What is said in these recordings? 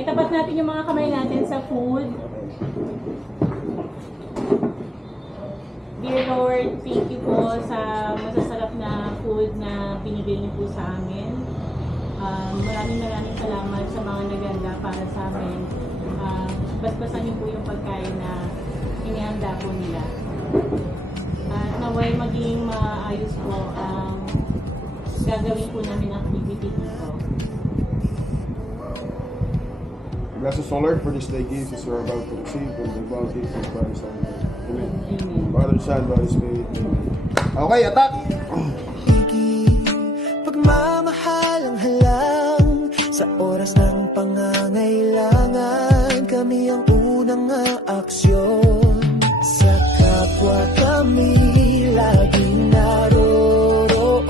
Itapat natin yung mga kamay natin sa food. Dear Lord, thank you po sa masasarap na food na binibili niyo po sa amin. Maraming salamat sa mga naganda para sa amin. Basbasan niyo po yung pagkain na inihanda po nila. At naway maging maayos po ang gagawin po namin activity dito. Bless us, O Lord, for this day gift as we're about to receive from the bounty of Christ. Amen. Amen. Father, Son, Holy Spirit. Amen. Okay, attack! Pagmamahal ang halang sa oras ng pangangailangan. Kami ang unang aaksyon. Sa kapwa kami laging naroroon.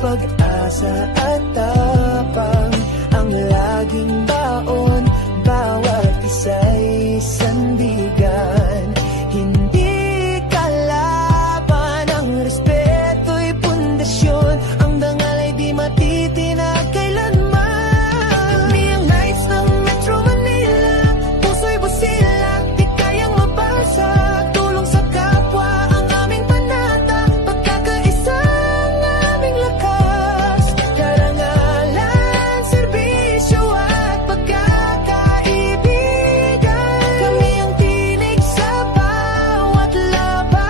Pag-asa at tapang ang laging baon. Bawat isa'y sandigan. Hindi kalaban ang respeto'y pundasyon. Ang dangal ay di matitinag kailanman. Kami ang Knights ng Metro Manila. Puso'y busilak, di kayang mabasag. Tulong sa kapwa ang aming panata. Pagkakaisa ang aming lakas. Karangalan, serbisyo at pagkakaibigan. Kami ang tinig sa bawat laban.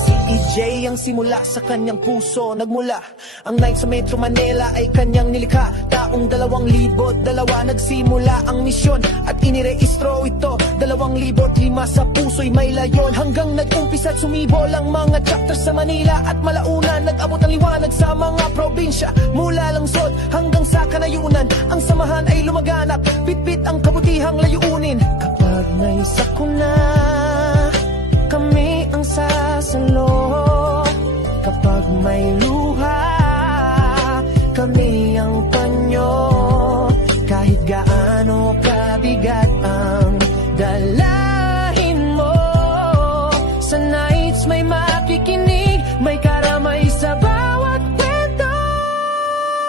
Si EJ ang simula sa kanyang puso nagmula. Ang Knights sa Metro Manila ay kanyang nilikha. Taong 2002 nagsimula ang misyon at inirehistro ito 2005 sa puso'y may layon. Hanggang nag-umpisa at sumibol ang mga chapters sa Manila at Malaunan. Nag-abot ang liwanag sa mga probinsya. Mula Langsod hanggang sa Kanayunan, ang samahan ay lumaganap. Bitbit ang kabutihang layunin. Kapag may sakuna, kami ang sasalo. Kapag may luha, kami ang panyo. Kahit gaano kabigat ang dalahin mo, sa Knights may makikinig, may karamay sa bawat kwento.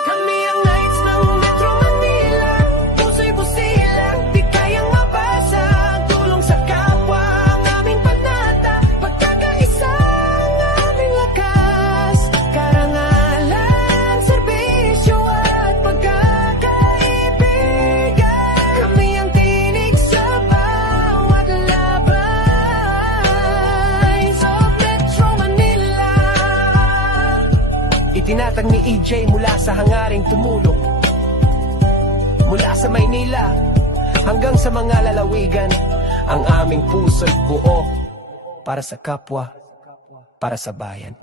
Kami ang Knights ng Metro Manila. Puso'y busilak, di kayang mabasag. Tulong sa kapwa ang aming panata. Pagkakaisa ang aming lakas. Karangalan, serbisyo at pagkakaibigan. Kami ang tinig sa bawat labay sa Metro Manila. Itinatag ni EJ mula sa hangaring tumulong. Mula sa Maynila hanggang sa mga lalawigan, ang aming puso'y buo para sa kapwa, para sa bayan.